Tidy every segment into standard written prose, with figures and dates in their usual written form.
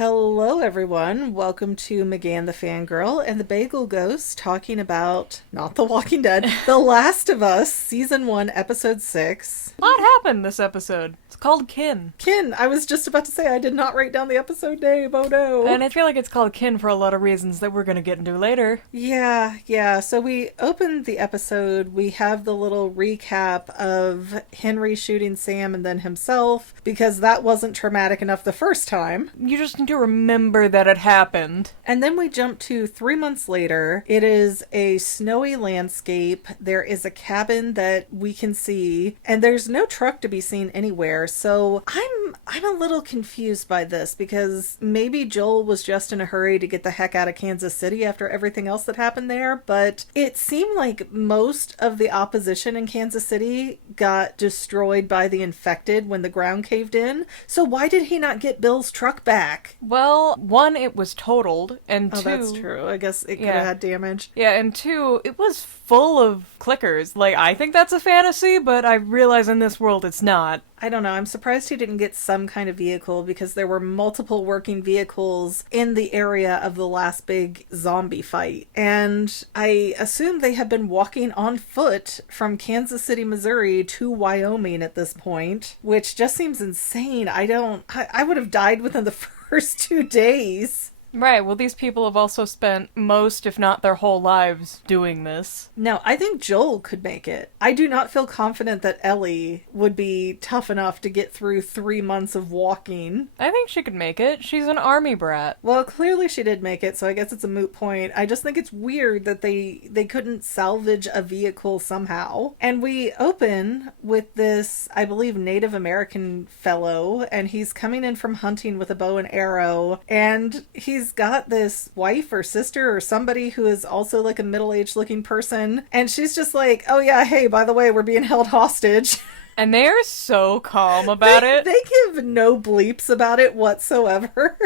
Hello, everyone. Welcome to McGann the Fangirl and the Bagel Ghost talking about, not The Walking Dead, The Last of Us, Season 1, Episode 6. A lot happened this episode. It's called Kin. Kin, I was just about to say I did not write down the episode name, oh no. And I feel like it's called Kin for a lot of reasons that we're going to get into later. Yeah. So we opened the episode, we have the little recap of Henry shooting Sam and then himself, because that wasn't traumatic enough the first time. You just need to remember that it happened. And then we jump to 3 months later. It is a snowy landscape. There is a cabin that we can see, and there's no truck to be seen anywhere. So I'm a little confused by this, because maybe Joel was just in a hurry to get the heck out of Kansas City after everything else that happened there, but it seemed like most of the opposition in Kansas City got destroyed by the infected when the ground caved in. So why did he not get Bill's truck back? Well, one, it was totaled, and two... Oh, that's true. I guess it could have had damage. Yeah, and two, it was full of clickers. Like, I think that's a fantasy, but I realize in this world it's not. I don't know. I'm surprised he didn't get some kind of vehicle, because there were multiple working vehicles in the area of the last big zombie fight. And I assume they have been walking on foot from Kansas City, Missouri to Wyoming at this point, which just seems insane. I would have died within the first 2 days. Right, well, these people have also spent most, if not their whole lives, doing this. No, I think Joel could make it. I do not feel confident that Ellie would be tough enough to get through 3 months of walking. I think she could make it. She's an army brat. Well, clearly she did make it, so I guess it's a moot point. I just think it's weird that they couldn't salvage a vehicle somehow. And we open with this, I believe, Native American fellow, and he's coming in from hunting with a bow and arrow, and he's got this wife or sister or somebody who is also like a middle-aged looking person, and she's just like, oh yeah, hey, by the way, we're being held hostage. And they're so calm about it. They give no bleeps about it whatsoever.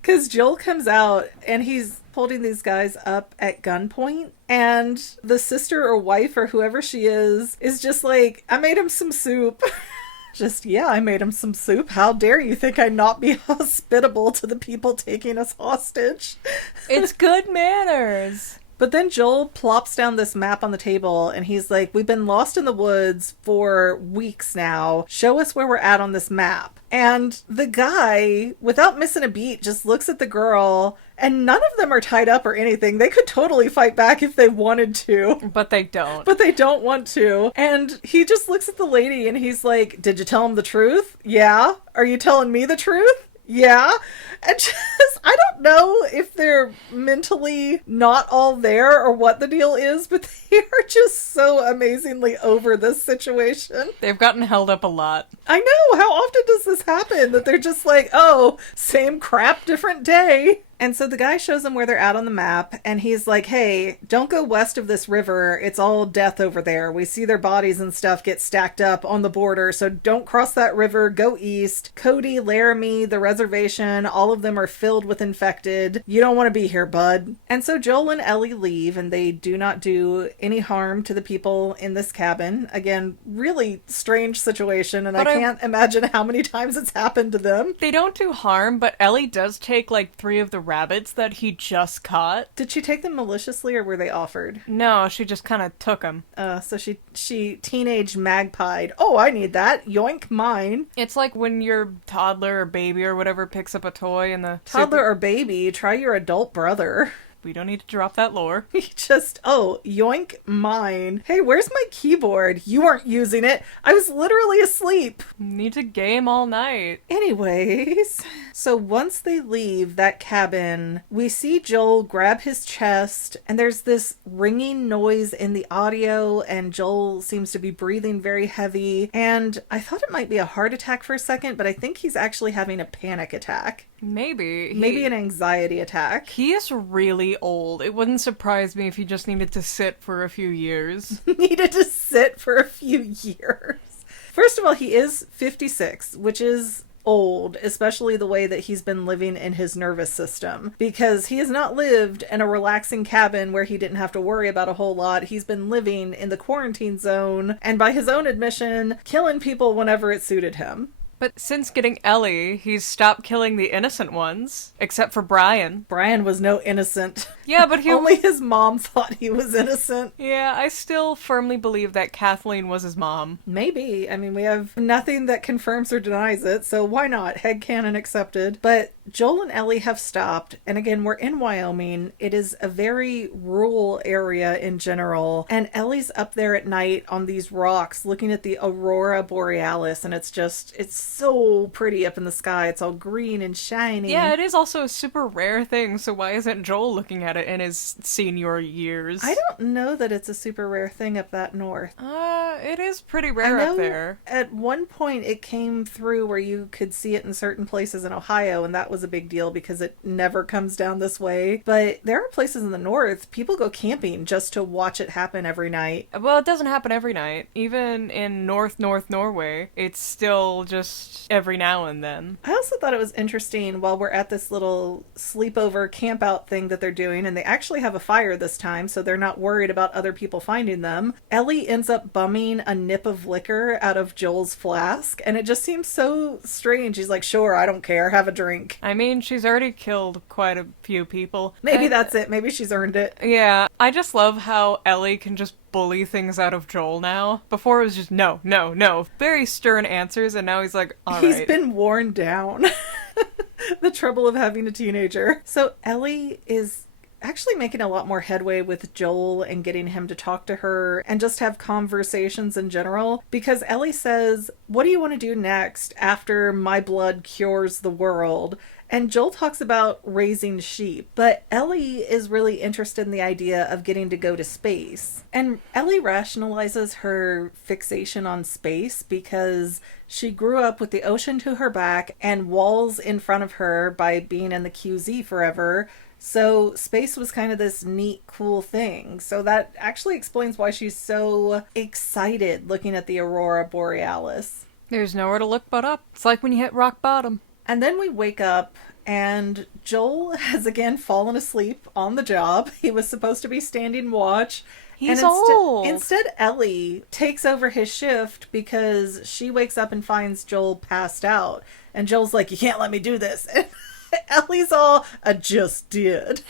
Because Joel comes out and he's holding these guys up at gunpoint, and the sister or wife or whoever she is just like, I made him some soup. Just, yeah, I made him some soup. How dare you think I not be hospitable to the people taking us hostage? It's good manners. But then Joel plops down this map on the table, and he's like, we've been lost in the woods for weeks now. Show us where we're at on this map. And the guy, without missing a beat, just looks at the girl, and none of them are tied up or anything. They could totally fight back if they wanted to. But they don't. But they don't want to. And he just looks at the lady, and he's like, did you tell him the truth? Yeah. Are you telling me the truth? Yeah. And just, I don't know if they're mentally not all there or what the deal is, but they are just so amazingly over this situation. They've gotten held up a lot. I know. How often does this happen? That they're just like, oh, same crap, different day. And so the guy shows them where they're at on the map, and he's like, hey, don't go west of this river. It's all death over there. We see their bodies and stuff get stacked up on the border, so don't cross that river. Go east. Cody, Laramie, the reservation, all of them are filled with infected. You don't want to be here, bud. And so Joel and Ellie leave, and they do not do any harm to the people in this cabin. Again, really strange situation, and I can't imagine how many times it's happened to them. They don't do harm, but Ellie does take like 3 of the rabbits that he just caught. Did she take them maliciously, or were they offered? No, she just kind of took them. So she teenage magpied. Oh, I need that. Yoink, mine. It's like when your toddler or baby or whatever picks up a toy and the... Toddler or baby, try your adult brother. We don't need to drop that lore. Yoink, mine. Hey, where's my keyboard? You weren't using it. I was literally asleep. Need to game all night. Anyways, so once they leave that cabin, we see Joel grab his chest, and there's this ringing noise in the audio, and Joel seems to be breathing very heavy, and I thought it might be a heart attack for a second, but I think he's actually having a panic attack. Maybe an anxiety attack. He is really old. It wouldn't surprise me if he just needed to sit for a few years. First of all, he is 56, which is old, especially the way that he's been living in his nervous system, because he has not lived in a relaxing cabin where he didn't have to worry about a whole lot. He's been living in the quarantine zone, and by his own admission, killing people whenever it suited him. But since getting Ellie, he's stopped killing the innocent ones, except for Brian. Brian was no innocent. Yeah, but he Only his mom thought he was innocent. Yeah, I still firmly believe that Kathleen was his mom. Maybe. I mean, we have nothing that confirms or denies it, so why not? Headcanon accepted. But Joel and Ellie have stopped, and again, we're in Wyoming. It is a very rural area in general, and Ellie's up there at night on these rocks looking at the aurora borealis, and it's so pretty up in the sky. It's all green and shiny. Yeah, it is also a super rare thing, so why isn't Joel looking at it in his senior years? I don't know that it's a super rare thing up that north. It is pretty rare up there. At one point it came through where you could see it in certain places in Ohio, and that was a big deal because it never comes down this way. But there are places in the north, people go camping just to watch it happen every night. Well, it doesn't happen every night. Even in North Norway, it's still just every now and then. I also thought it was interesting while we're at this little sleepover camp out thing that they're doing, and they actually have a fire this time, so they're not worried about other people finding them. Ellie ends up bumming a nip of liquor out of Joel's flask, and it just seems so strange. He's like, sure, I don't care, have a drink. I mean, she's already killed quite a few people. Maybe that's it. Maybe she's earned it. Yeah, I just love how Ellie can just bully things out of Joel now. Before it was just no. Very stern answers, and now he's like, all right. He's been worn down. The trouble of having a teenager. So Ellie is actually making a lot more headway with Joel and getting him to talk to her and just have conversations in general, because Ellie says, what do you want to do next after my blood cures the world? And Joel talks about raising sheep, but Ellie is really interested in the idea of getting to go to space. And Ellie rationalizes her fixation on space because she grew up with the ocean to her back and walls in front of her by being in the QZ forever. So space was kind of this neat, cool thing. So that actually explains why she's so excited looking at the aurora borealis. There's nowhere to look but up. It's like when you hit rock bottom. And then we wake up and Joel has again fallen asleep on the job. He was supposed to be standing watch. He's old. Instead, Ellie takes over his shift because she wakes up and finds Joel passed out. And Joel's like, you can't let me do this. And Ellie's all, I just did.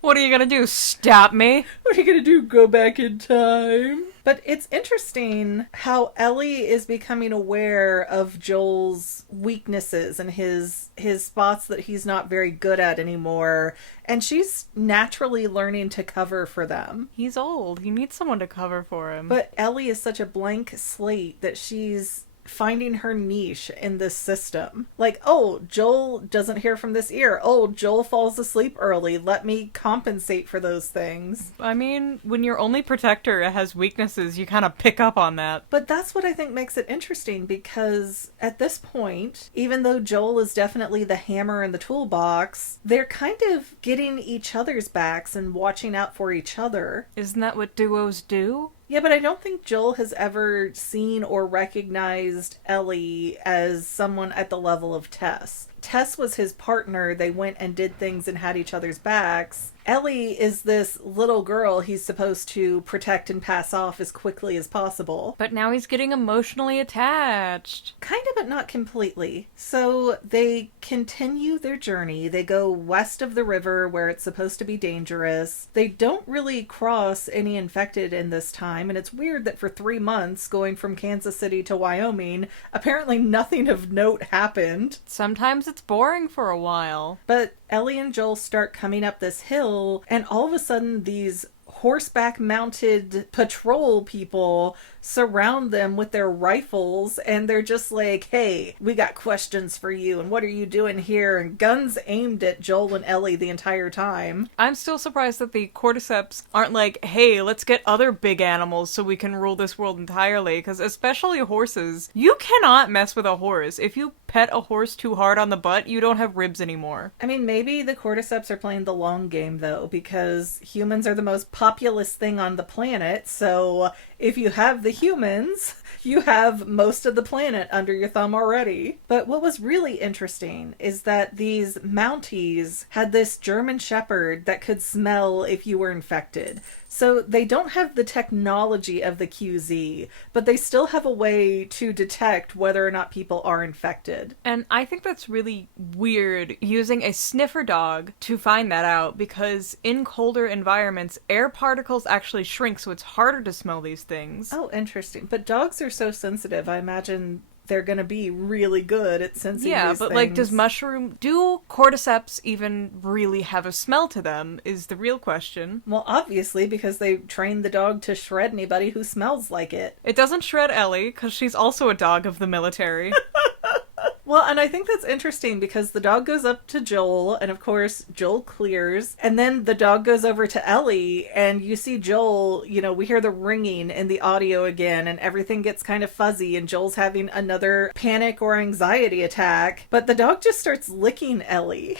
What are you gonna do, stop me? What are you gonna do, go back in time? But it's interesting how Ellie is becoming aware of Joel's weaknesses and his spots that he's not very good at anymore. And she's naturally learning to cover for them. He's old. He needs someone to cover for him. But Ellie is such a blank slate that she's finding her niche in this system. Like, oh, Joel doesn't hear from this ear. Oh, Joel falls asleep early. Let me compensate for those things. I mean, when your only protector has weaknesses, you kind of pick up on that. But that's what I think makes it interesting, because at this point, even though Joel is definitely the hammer in the toolbox, they're kind of getting each other's backs and watching out for each other. Isn't that what duos do? Yeah, but I don't think Joel has ever seen or recognized Ellie as someone at the level of Tess. Tess was his partner. They went and did things and had each other's backs. Ellie is this little girl he's supposed to protect and pass off as quickly as possible. But now he's getting emotionally attached. Kind of, but not completely. So they continue their journey. They go west of the river where it's supposed to be dangerous. They don't really cross any infected in this time, and it's weird that for 3 months, going from Kansas City to Wyoming, apparently nothing of note happened. Sometimes it's boring for a while. But Ellie and Joel start coming up this hill, and all of a sudden these horseback mounted patrol people surround them with their rifles, and they're just like, hey, we got questions for you, and what are you doing here? And guns aimed at Joel and Ellie the entire time. I'm still surprised that the cordyceps aren't like, hey, let's get other big animals so we can rule this world entirely, because especially horses, you cannot mess with a horse. If you pet a horse too hard on the butt, you don't have ribs anymore. I mean, maybe the cordyceps are playing the long game, though, because humans are the most populous thing on the planet, so if you have the humans, you have most of the planet under your thumb already. But what was really interesting is that these Mounties had this German Shepherd that could smell if you were infected. So they don't have the technology of the QZ, but they still have a way to detect whether or not people are infected. And I think that's really weird using a sniffer dog to find that out, because in colder environments, air particles actually shrink, so it's harder to smell these things. Oh, interesting. But dogs are so sensitive. I imagine they're going to be really good at sensing these but things. like, do cordyceps even really have a smell to them is the real question. Well, obviously, because they trained the dog to shred anybody who smells like it. It doesn't shred Ellie, because she's also a dog of the military. Well, and I think that's interesting because the dog goes up to Joel, and of course, Joel clears, and then the dog goes over to Ellie, and you see Joel, we hear the ringing in the audio again, and everything gets kind of fuzzy, and Joel's having another panic or anxiety attack, but the dog just starts licking Ellie.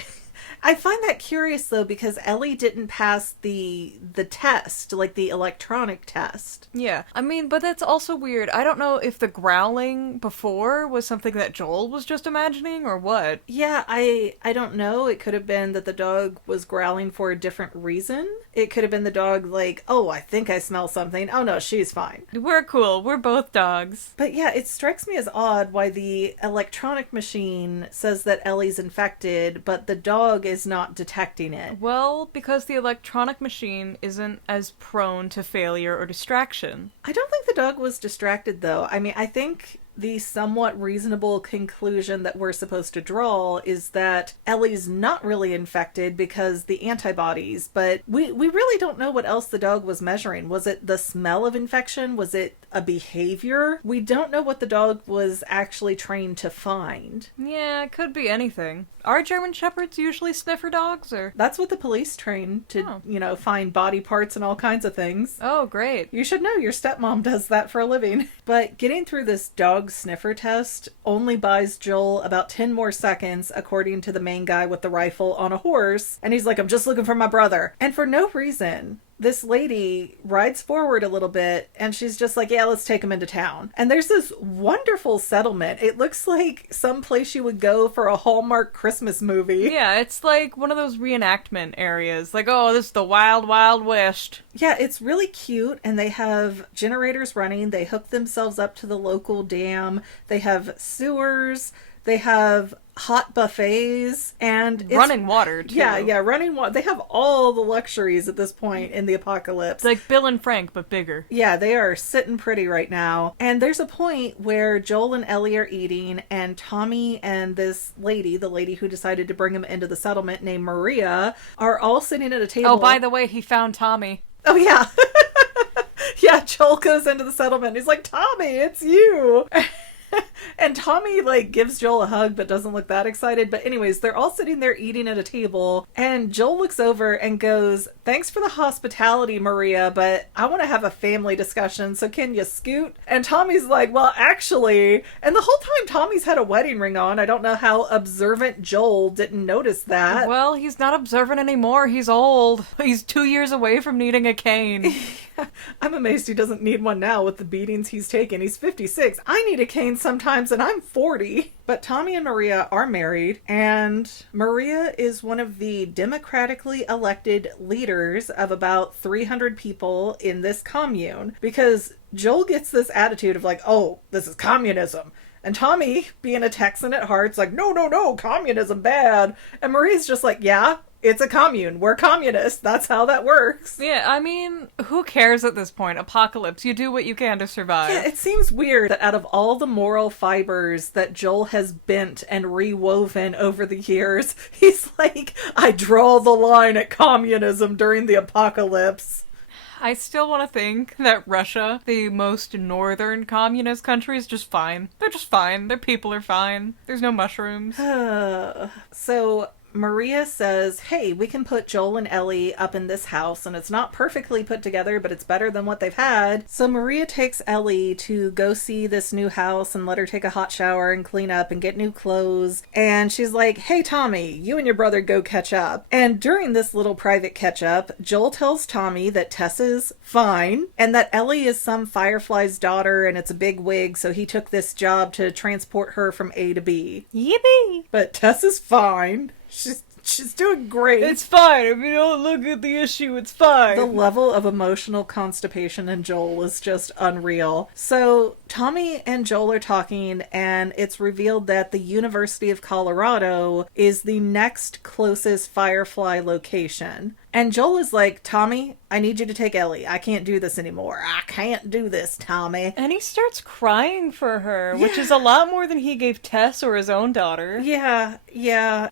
I find that curious, though, because Ellie didn't pass the test, like the electronic test. Yeah, I mean, but that's also weird. I don't know if the growling before was something that Joel was just imagining or what. Yeah, I don't know. It could have been that the dog was growling for a different reason. It could have been the dog like, oh, I think I smell something. Oh, no, she's fine. We're cool. We're both dogs. But yeah, it strikes me as odd why the electronic machine says that Ellie's infected, but the dog is not detecting it. Well, because the electronic machine isn't as prone to failure or distraction. I don't think the dog was distracted, though. I mean, I think the somewhat reasonable conclusion that we're supposed to draw is that Ellie's not really infected because the antibodies, but we really don't know what else the dog was measuring. Was it the smell of infection? Was it a behavior? We don't know what the dog was actually trained to find. Yeah, it could be anything. Are German Shepherds usually sniffer dogs, or? That's what the police train to, find body parts and all kinds of things. Oh, great. You should know your stepmom does that for a living. But getting through this dog sniffer test only buys Joel about 10 more seconds, according to the main guy with the rifle on a horse. And he's like, I'm just looking for my brother. And for no reason, this lady rides forward a little bit and she's just like, yeah, let's take him into town. And there's this wonderful settlement. It looks like some place you would go for a Hallmark Christmas movie. Yeah, it's like one of those reenactment areas. Like, oh, this is the wild, wild west. Yeah, it's really cute, and they have generators running. They hook themselves up to the local dam. They have sewers. They have hot buffets and running water too. Yeah, running water. They have all the luxuries at this point in the apocalypse. It's like Bill and Frank, but bigger. Yeah, they are sitting pretty right now. And there's a point where Joel and Ellie are eating, and Tommy and this lady, the lady who decided to bring him into the settlement named Maria, are all sitting at a table. Oh, by the way, he found Tommy. Oh, yeah. Yeah, Joel goes into the settlement. He's like, Tommy, it's you. And Tommy, gives Joel a hug, but doesn't look that excited. But anyways, they're all sitting there eating at a table, and Joel looks over and goes, thanks for the hospitality, Maria, but I want to have a family discussion, so can you scoot? And Tommy's like, well, actually, and the whole time Tommy's had a wedding ring on. I don't know how observant Joel didn't notice that. Well, he's not observant anymore. He's old. He's 2 years away from needing a cane. I'm amazed he doesn't need one now with the beatings he's taken. He's 56. I need a cane sometimes, and I'm 40. But Tommy and Maria are married, and Maria is one of the democratically elected leaders of about 300 people in this commune, because Joel gets this attitude of oh, this is communism. And Tommy, being a Texan at heart, is like, no, communism bad. And Maria's just like, yeah, it's a commune. We're communists. That's how that works. Yeah, I mean, who cares at this point? Apocalypse. You do what you can to survive. Yeah, it seems weird that out of all the moral fibers that Joel has bent and rewoven over the years, he's like, I draw the line at communism during the apocalypse. I still want to think that Russia, the most northern communist country, is just fine. They're just fine. Their people are fine. There's no mushrooms. So Maria says, hey, we can put Joel and Ellie up in this house, and it's not perfectly put together, but it's better than what they've had. So Maria takes Ellie to go see this new house and let her take a hot shower and clean up and get new clothes. And she's like, hey, Tommy, you and your brother go catch up. And during this little private catch up, Joel tells Tommy that Tess is fine and that Ellie is some Firefly's daughter and it's a big wig, so he took this job to transport her from A to B. Yippee! But Tess is fine. She's She's doing great. It's fine. If you don't look at the issue, it's fine. The level of emotional constipation in Joel is just unreal. So Tommy and Joel are talking, and it's revealed that the University of Colorado is the next closest Firefly location. And Joel is like, Tommy, I need you to take Ellie. I can't do this anymore. I can't do this, Tommy. And he starts crying for her, which is a lot more than he gave Tess or his own daughter. Yeah.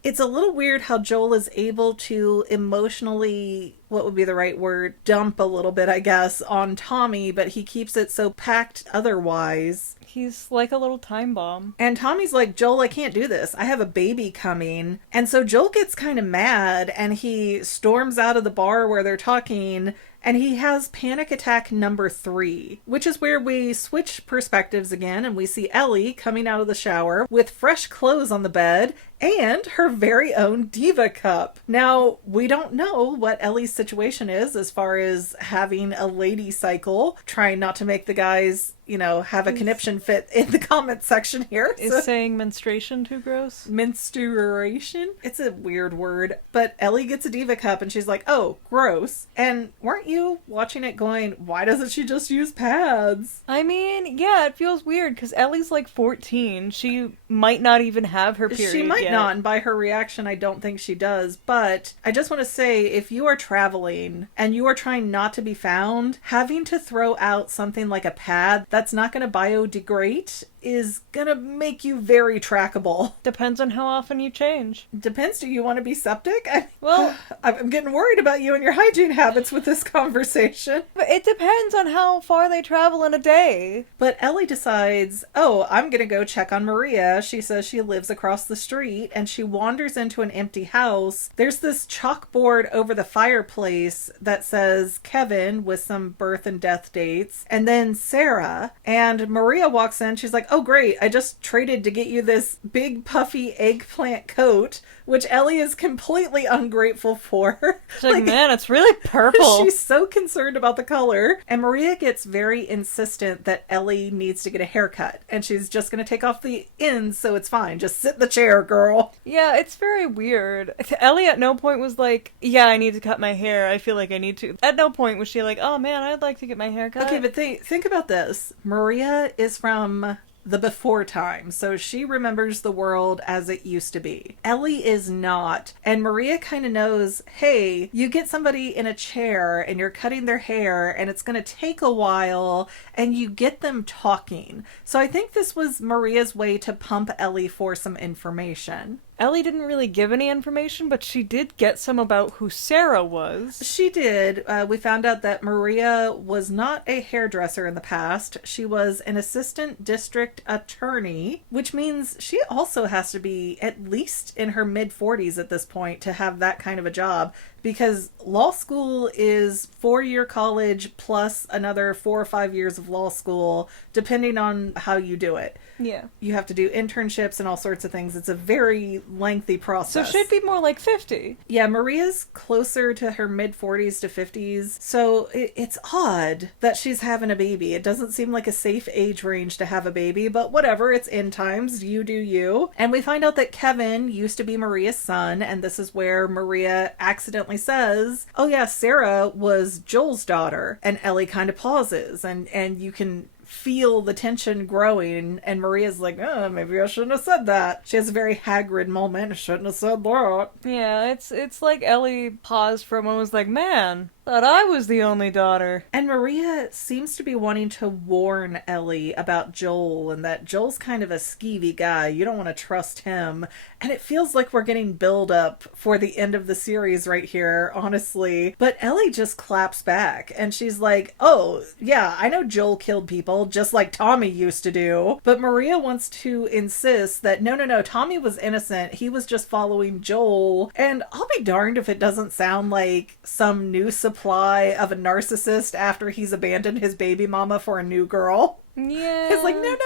It's a little weird how Joel is able to emotionally, what would be the right word, dump a little bit, I guess, on Tommy, but he keeps it so packed otherwise. He's like a little time bomb. And Tommy's like, Joel, I can't do this. I have a baby coming. And so Joel gets kind of mad and he storms out of the bar where they're talking, and he has panic attack number 3, which is where we switch perspectives again and we see Ellie coming out of the shower with fresh clothes on the bed and her very own diva cup. Now, we don't know what Ellie's situation is as far as having a lady cycle, trying not to make the guys, have a conniption fit in the comment section here. Is saying menstruation too gross? Menstruation? It's a weird word. But Ellie gets a diva cup and she's like, oh, gross. And weren't you watching it going, why doesn't she just use pads? I mean, yeah, it feels weird because Ellie's like 14. She might not even have her period She might yet. not, and by her reaction, I don't think she does. But I just want to say, if you are traveling and you are trying not to be found, having to throw out something like a pad that's not going to biodegrade is going to make you very trackable. Depends on how often you change. Depends. Do you want to be septic? Well, I'm getting worried about you and your hygiene habits with this conversation. But it depends on how far they travel in a day. But Ellie decides, oh, I'm going to go check on Maria. She says she lives across the street, and she wanders into an empty house. There's this chalkboard over the fireplace that says Kevin with some birth and death dates, and then Sarah. And Maria walks in. She's like, oh, great. I just traded to get you this big puffy eggplant coat, which Ellie is completely ungrateful for. She's like, man, it's really purple. She's so concerned about the color. And Maria gets very insistent that Ellie needs to get a haircut. And she's just going to take off the ends, so it's fine. Just sit in the chair, girl. Yeah, it's very weird. Ellie at no point was like, yeah, I need to cut my hair. I feel like I need to. At no point was she like, oh man, I'd like to get my hair cut. Okay, but think about this. Maria is from the before time, so she remembers the world as it used to be. Ellie is not, and Maria kind of knows, hey, you get somebody in a chair and you're cutting their hair and it's going to take a while and you get them talking. So I think this was Maria's way to pump Ellie for some information. Ellie didn't really give any information, but she did get some about who Sarah was. She did. We found out that Maria was not a hairdresser in the past. She was an assistant district attorney, which means she also has to be at least in her mid-40s at this point to have that kind of a job, because law school is 4-year college plus another 4 or 5 years of law school, depending on how you do it. Yeah. You have to do internships and all sorts of things. It's a very lengthy process. So she'd be more like 50. Yeah, Maria's closer to her mid-40s to 50s, so it's odd that she's having a baby. It doesn't seem like a safe age range to have a baby, but whatever, it's end times, you do you. And we find out that Kevin used to be Maria's son, and this is where Maria accidentally says, oh yeah, Sarah was Joel's daughter. And Ellie kind of pauses, and you can feel the tension growing, and Maria's like, oh, maybe I shouldn't have said that. She has a very Hagrid moment. I shouldn't have said that. Yeah, it's like Ellie paused for a moment and was like, man, thought I was the only daughter. And Maria seems to be wanting to warn Ellie about Joel, and that Joel's kind of a skeevy guy. You don't want to trust him. And it feels like we're getting build up for the end of the series right here, honestly. But Ellie just claps back, and she's like, oh, yeah, I know Joel killed people, just like Tommy used to do. But Maria wants to insist that no, Tommy was innocent. He was just following Joel. And I'll be darned if it doesn't sound like some new supply of a narcissist after he's abandoned his baby mama for a new girl. Yeah. It's like, no,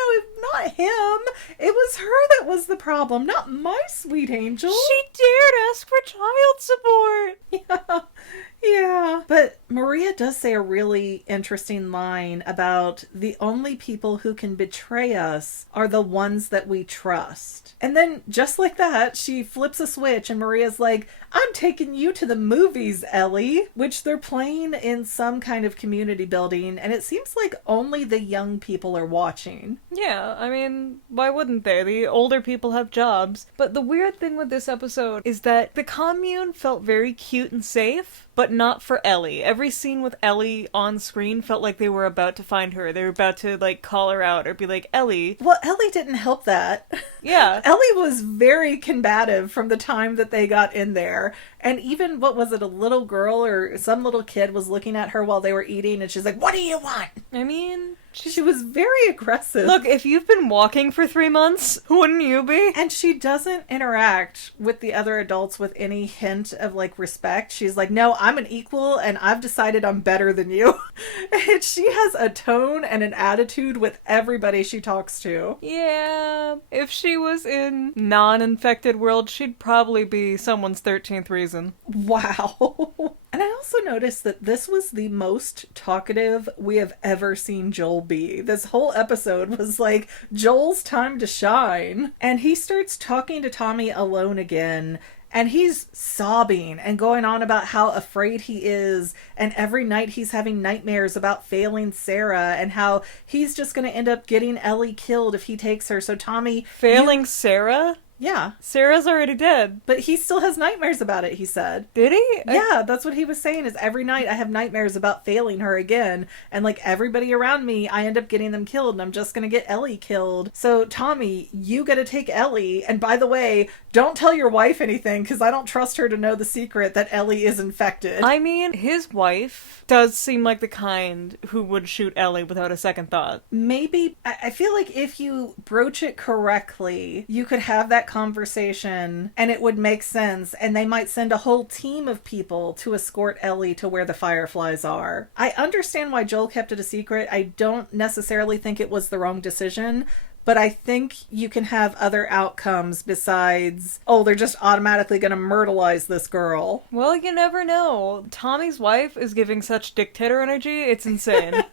not him. It was her that was the problem, not my sweet angel. She dared ask for child support. Yeah. But Maria does say a really interesting line about the only people who can betray us are the ones that we trust. And then, just like that, she flips a switch and Maria's like, I'm taking you to the movies, Ellie, which they're playing in some kind of community building, and it seems like only the young people are watching. Yeah, I mean, why wouldn't they? The older people have jobs. But the weird thing with this episode is that the commune felt very cute and safe, but not for Ellie. Every scene with Ellie on screen felt like they were about to find her. They were about to, like, call her out or be like, Ellie. Well, Ellie didn't help that. Yeah. Ellie was very combative from the time that they got in there. And even, what was it, a little girl or some little kid was looking at her while they were eating and she's like, what do you want? I mean, she was very aggressive. Look, if you've been walking for 3 months, wouldn't you be? And she doesn't interact with the other adults with any hint of, like, respect. She's like, no, I'm an equal and I've decided I'm better than you. And she has a tone and an attitude with everybody she talks to. Yeah, if she was in non-infected world, she'd probably be someone's 13th reason. Wow. And I also noticed that this was the most talkative we have ever seen Joel be. This whole episode was like Joel's time to shine. And he starts talking to Tommy alone again. And he's sobbing and going on about how afraid he is. And every night he's having nightmares about failing Sarah and how he's just going to end up getting Ellie killed if he takes her. So Tommy... Failing Sarah? Yeah. Sarah's already dead. But he still has nightmares about it, he said. Did he? Yeah, that's what he was saying, is every night I have nightmares about failing her again. And like everybody around me, I end up getting them killed and I'm just going to get Ellie killed. So Tommy, you got to take Ellie. And by the way, don't tell your wife anything because I don't trust her to know the secret that Ellie is infected. I mean, his wife does seem like the kind who would shoot Ellie without a second thought. Maybe, I feel like if you broach it correctly, you could have that conversation and it would make sense, and they might send a whole team of people to escort Ellie to where the Fireflies are. I understand why Joel kept it a secret. I don't necessarily think it was the wrong decision, but I think you can have other outcomes besides, oh, they're just automatically going to myrtleize this girl. Well, you never know. Tommy's wife is giving such dictator energy, it's insane.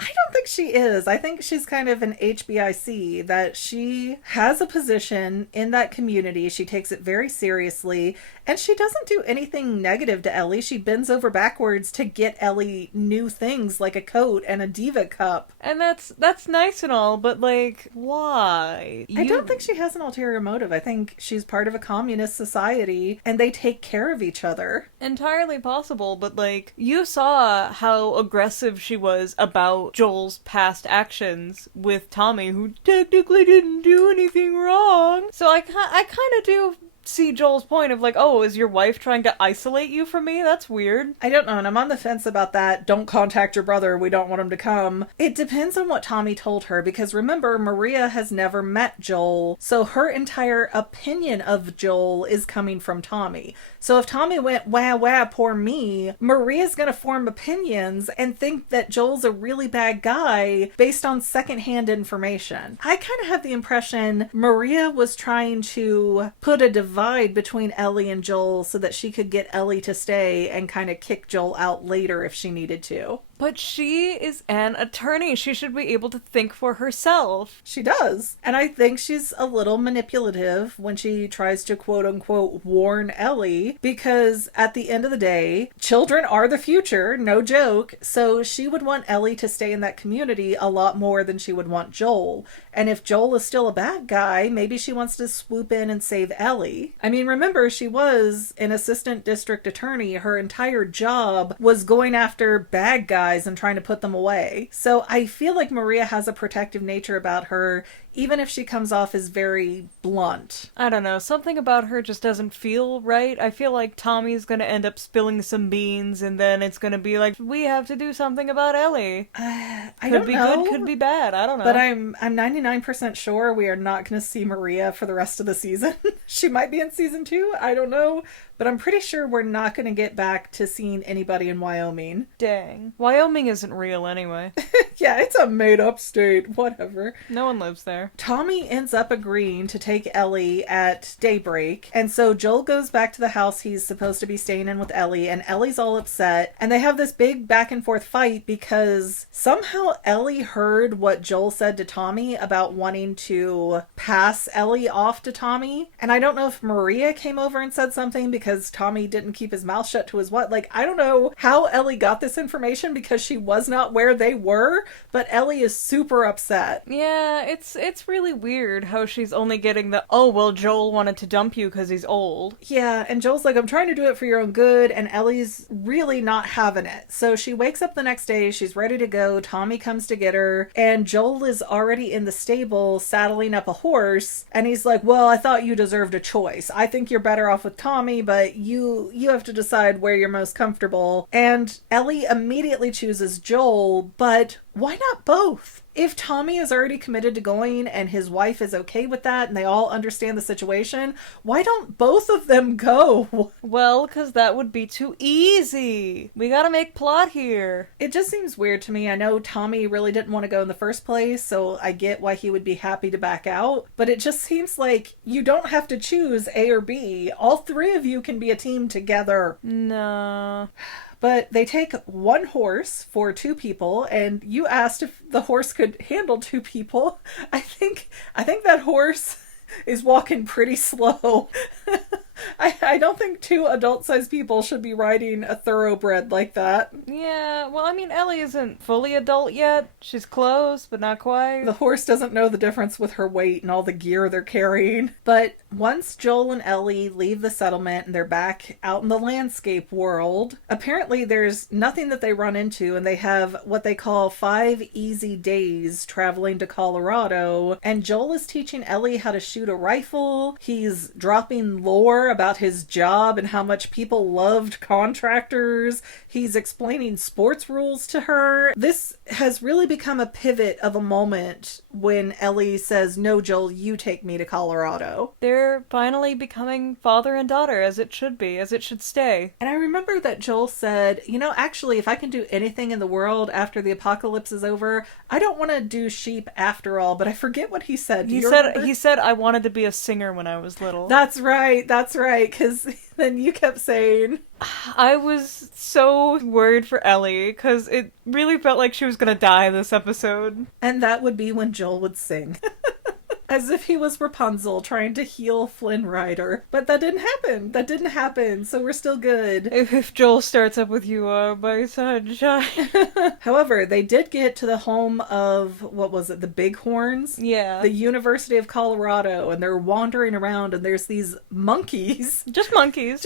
I don't think she is. I think she's kind of an HBIC, that she has a position in that community. She takes it very seriously, and she doesn't do anything negative to Ellie. She bends over backwards to get Ellie new things like a coat and a Diva cup. And that's nice and all, but like, why? I don't think she has an ulterior motive. I think she's part of a communist society, and they take care of each other. Entirely possible, but like, you saw how aggressive she was about Joel's past actions with Tommy, who technically didn't do anything wrong. So I kind of do see Joel's point of like, oh, is your wife trying to isolate you from me? That's weird. I don't know, and I'm on the fence about that. Don't contact your brother. We don't want him to come. It depends on what Tommy told her, because remember, Maria has never met Joel, so her entire opinion of Joel is coming from Tommy. So if Tommy went, wah, wah, poor me, Maria's gonna form opinions and think that Joel's a really bad guy based on secondhand information. I kind of have the impression Maria was trying to put a divide between Ellie and Joel so that she could get Ellie to stay and kind of kick Joel out later if she needed to. But she is an attorney. She should be able to think for herself. She does. And I think she's a little manipulative when she tries to quote-unquote warn Ellie, because at the end of the day, children are the future, no joke, so she would want Ellie to stay in that community a lot more than she would want Joel. And if Joel is still a bad guy, maybe she wants to swoop in and save Ellie. I mean, remember, she was an assistant district attorney. Her entire job was going after bad guys and trying to put them away. So I feel like Maria has a protective nature about her, even if she comes off as very blunt. I don't know, something about her just doesn't feel right. I feel like Tommy's gonna end up spilling some beans and then it's gonna be like, we have to do something about Ellie. I could don't be know. Good, could be bad, I don't know. But I'm 99% sure we are not going to see Maria for the rest of the season. She might be in season 2, I don't know. But I'm pretty sure we're not going to get back to seeing anybody in Wyoming. Dang. Wyoming isn't real anyway. Yeah, it's a made-up state. Whatever. No one lives there. Tommy ends up agreeing to take Ellie at daybreak, and so Joel goes back to the house he's supposed to be staying in with Ellie, and Ellie's all upset, and they have this big back and forth fight because somehow Ellie heard what Joel said to Tommy about wanting to pass Ellie off to Tommy, and I don't know if Maria came over and said something because Tommy didn't keep his mouth shut to his what. Like, I don't know how Ellie got this information because she was not where they were, but Ellie is super upset. Yeah, it's really weird how she's only getting the, oh, well, Joel wanted to dump you because he's old. Yeah, and Joel's like, I'm trying to do it for your own good, and Ellie's really not having it. So she wakes up the next day, she's ready to go, Tommy comes to get her, and Joel is already in the stable saddling up a horse, and he's like, well, I thought you deserved a choice. I think you're better off with Tommy, but you have to decide where you're most comfortable. And Ellie immediately chooses Joel, but why not both? If Tommy is already committed to going and his wife is okay with that and they all understand the situation, why don't both of them go? Well, because that would be too easy. We gotta make plot here. It just seems weird to me. I know Tommy really didn't want to go in the first place, so I get why he would be happy to back out, but it just seems like you don't have to choose A or B. All three of you can be a team together. No. But they take one horse for two people, and you asked if the horse could handle two people. I think that horse is walking pretty slow. I don't think two adult-sized people should be riding a thoroughbred like that. Yeah, well, I mean, Ellie isn't fully adult yet. She's close, but not quite. The horse doesn't know the difference with her weight and all the gear they're carrying. But once Joel and Ellie leave the settlement and they're back out in the landscape world, apparently there's nothing that they run into, and they have what they call 5 easy days traveling to Colorado. And Joel is teaching Ellie how to shoot a rifle. He's dropping lore about his job and how much people loved contractors. He's explaining sports rules to her. This has really become a pivot of a moment when Ellie says, no, Joel, you take me to Colorado. They're finally becoming father and daughter, as it should be, as it should stay. And I remember that Joel said, actually, if I can do anything in the world after the apocalypse is over, I don't want to do sheep after all, but I forget what he said. He said, I wanted to be a singer when I was little. That's right, because then you kept saying... I was so worried for Ellie, because it really felt like she was gonna die this episode. And that would be when Joel would sing. As if he was Rapunzel trying to heal Flynn Rider. But that didn't happen, so we're still good. If Joel starts up with "You Are My Sunshine." However, they did get to the home of, what was it, the Bighorns? Yeah. The University of Colorado, and they're wandering around, and there's these monkeys. Just monkeys.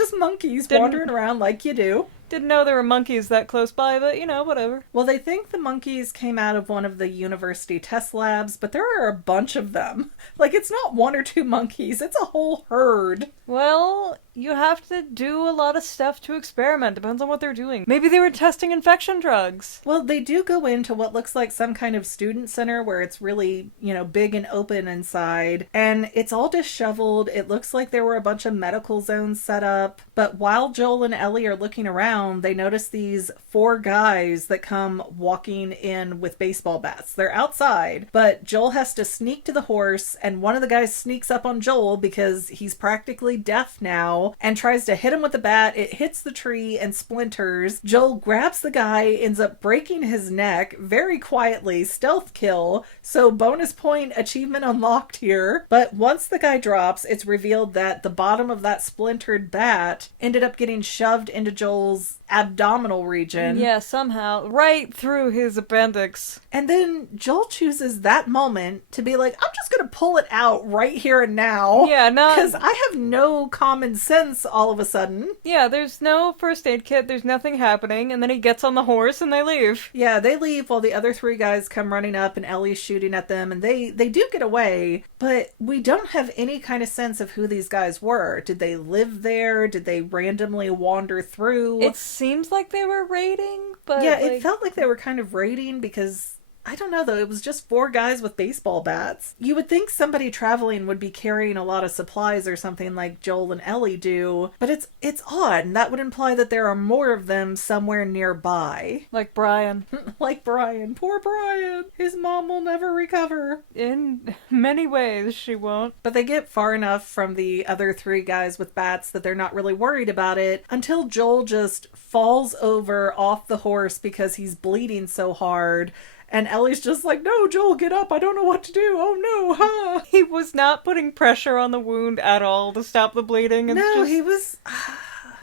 Wandering around like you do. Didn't know there were monkeys that close by, but whatever. Well, they think the monkeys came out of one of the university test labs, but there are a bunch of them. Like, it's not one or two monkeys, it's a whole herd. Well, you have to do a lot of stuff to experiment. Depends on what they're doing. Maybe they were testing infection drugs. Well, they do go into what looks like some kind of student center where it's really, big and open inside. And it's all disheveled. It looks like there were a bunch of medical zones set up. But while Joel and Ellie are looking around, they notice these 4 guys that come walking in with baseball bats. They're outside, but Joel has to sneak to the horse, and one of the guys sneaks up on Joel because he's practically deaf now and tries to hit him with the bat. It hits the tree and splinters. Joel grabs the guy, ends up breaking his neck very quietly, stealth kill, so bonus point achievement unlocked here. But once the guy drops, it's revealed that the bottom of that splintered bat ended up getting shoved into Joel's abdominal region. Yeah, somehow. Right through his appendix. And then Joel chooses that moment to be like, I'm just gonna pull it out right here and now. Yeah, no. Because I have no common sense all of a sudden. Yeah, there's no first aid kit, there's nothing happening, and then he gets on the horse and they leave. Yeah, they leave while the other 3 guys come running up and Ellie's shooting at them, and they do get away, but we don't have any kind of sense of who these guys were. Did they live there? Did they randomly wander through? It seems like they were raiding, but yeah, it felt like they were kind of raiding because I don't know though, it was just 4 guys with baseball bats. You would think somebody traveling would be carrying a lot of supplies or something like Joel and Ellie do, but it's odd, and that would imply that there are more of them somewhere nearby. Like Brian. Like Brian. Poor Brian. His mom will never recover. In many ways, she won't. But they get far enough from the other 3 guys with bats that they're not really worried about it until Joel just falls over off the horse because he's bleeding so hard. And Ellie's just like, no, Joel, get up. I don't know what to do. Oh, no, huh? He was not putting pressure on the wound at all to stop the bleeding. He was...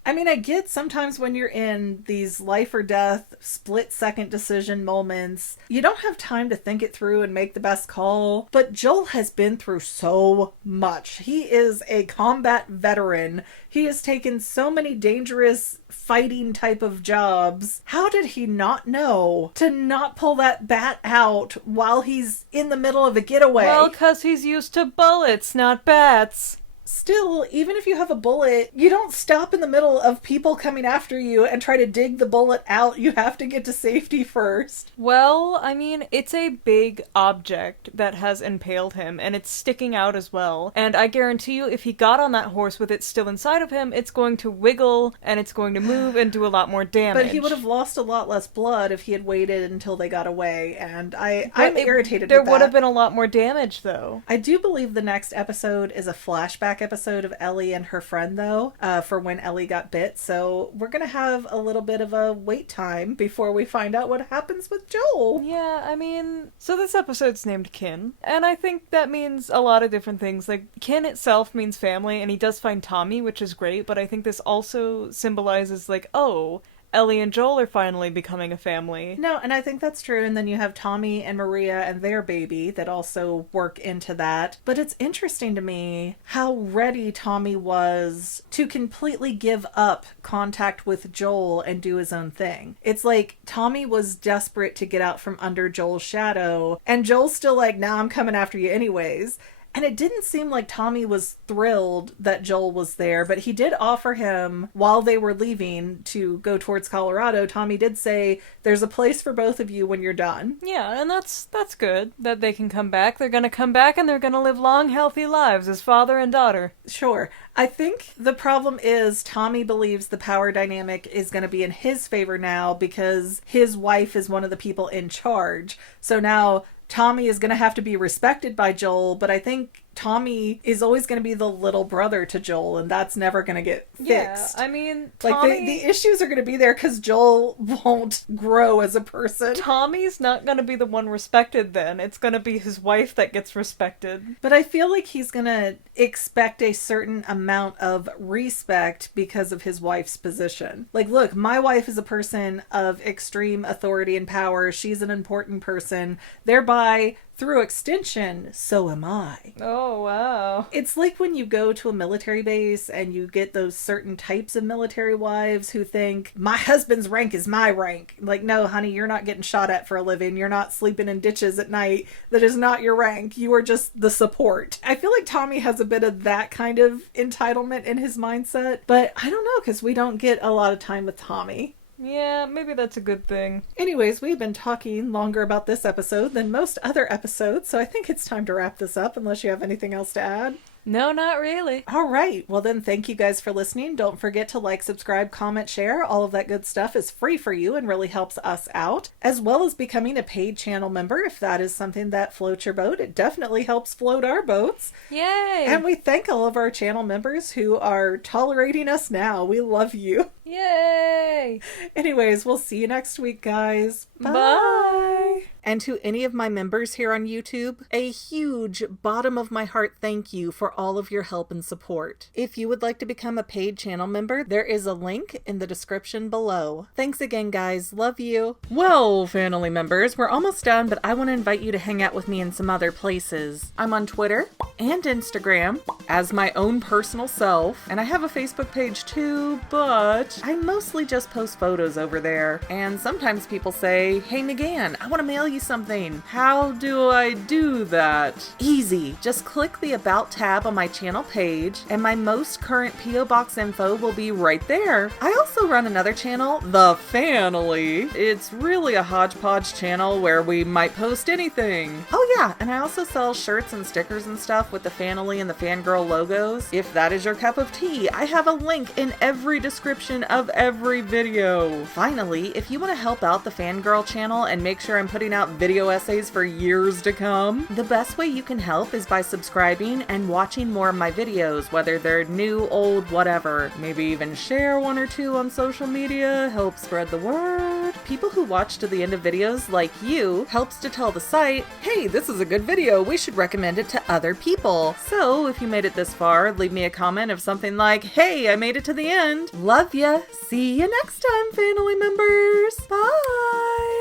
I mean, I get sometimes when you're in these life or death, split-second decision moments, you don't have time to think it through and make the best call. But Joel has been through so much. He is a combat veteran. He has taken so many dangerous fighting type of jobs. How did he not know to not pull that bat out while he's in the middle of a getaway? Well, 'cause he's used to bullets, not bats. Still, even if you have a bullet, you don't stop in the middle of people coming after you and try to dig the bullet out. You have to get to safety first. Well, I mean, it's a big object that has impaled him, and it's sticking out as well. And I guarantee you, if he got on that horse with it still inside of him, it's going to wiggle, and it's going to move and do a lot more damage. But he would have lost a lot less blood if he had waited until they got away, and I'm irritated There with that. would have been a lot more damage, though. I do believe the next episode is a flashback episode of Ellie and her friend, though, for when Ellie got bit, so we're gonna have a little bit of a wait time before we find out what happens with Joel. Yeah, I mean, so this episode's named Kin, and I think that means a lot of different things. Like, Kin itself means family, and he does find Tommy, which is great, but I think this also symbolizes, like, oh, Ellie and Joel are finally becoming a family. No, and I think that's true. And then you have Tommy and Maria and their baby that also work into that. But it's interesting to me how ready Tommy was to completely give up contact with Joel and do his own thing. It's like Tommy was desperate to get out from under Joel's shadow, and Joel's still like, nah, I'm coming after you anyways. And it didn't seem like Tommy was thrilled that Joel was there, but he did offer him, while they were leaving to go towards Colorado, Tommy did say, there's a place for both of you when you're done. Yeah, and that's good, that they can come back. They're gonna come back and they're gonna live long, healthy lives as father and daughter. Sure. I think the problem is Tommy believes the power dynamic is going to be in his favor now because his wife is one of the people in charge. So now Tommy is going to have to be respected by Joel, but I think Tommy is always going to be the little brother to Joel, and that's never going to get fixed. Yeah, I mean, Tommy... Like, the issues are going to be there because Joel won't grow as a person. Tommy's not going to be the one respected then. It's going to be his wife that gets respected. But I feel like he's going to expect a certain amount of respect because of his wife's position. Like, look, my wife is a person of extreme authority and power. She's an important person. Thereby, through extension, so am I. Oh, wow. It's like when you go to a military base and you get those certain types of military wives who think, my husband's rank is my rank. Like, no, honey, you're not getting shot at for a living. You're not sleeping in ditches at night. That is not your rank. You are just the support. I feel like Tommy has a bit of that kind of entitlement in his mindset, but I don't know, because we don't get a lot of time with Tommy. Yeah, maybe that's a good thing. Anyways, we've been talking longer about this episode than most other episodes, so I think it's time to wrap this up unless you have anything else to add. No, not really. All right. Well, then thank you guys for listening. Don't forget to like, subscribe, comment, share. All of that good stuff is free for you and really helps us out, as well as becoming a paid channel member. If that is something that floats your boat, it definitely helps float our boats. Yay! And we thank all of our channel members who are tolerating us now. We love you. Yay! Anyways, we'll see you next week, guys. Bye! And to any of my members here on YouTube, a huge bottom of my heart thank you for all of your help and support. If you would like to become a paid channel member, there is a link in the description below. Thanks again, guys. Love you. Well, family members, we're almost done, but I want to invite you to hang out with me in some other places. I'm on Twitter and Instagram as my own personal self, and I have a Facebook page too, but I mostly just post photos over there. And sometimes people say, hey, McGann, I want to mail you something. How do I do that? Easy. Just click the About tab on my channel page, and my most current P.O. Box info will be right there. I also run another channel, The Family. It's really a hodgepodge channel where we might post anything. Oh yeah, and I also sell shirts and stickers and stuff with the Family and the Fangirl logos. If that is your cup of tea, I have a link in every description of every video. Finally, if you want to help out the Fangirl channel and make sure I'm putting out video essays for years to come, the best way you can help is by subscribing and watching more of my videos, whether they're new, old, whatever. Maybe even share one or two on social media, help spread the word. People who watch to the end of videos, like you, helps to tell the site, hey, this is a good video, we should recommend it to other people. So if you made it this far, leave me a comment of something like, hey, I made it to the end. Love ya. See you next time, family members. Bye.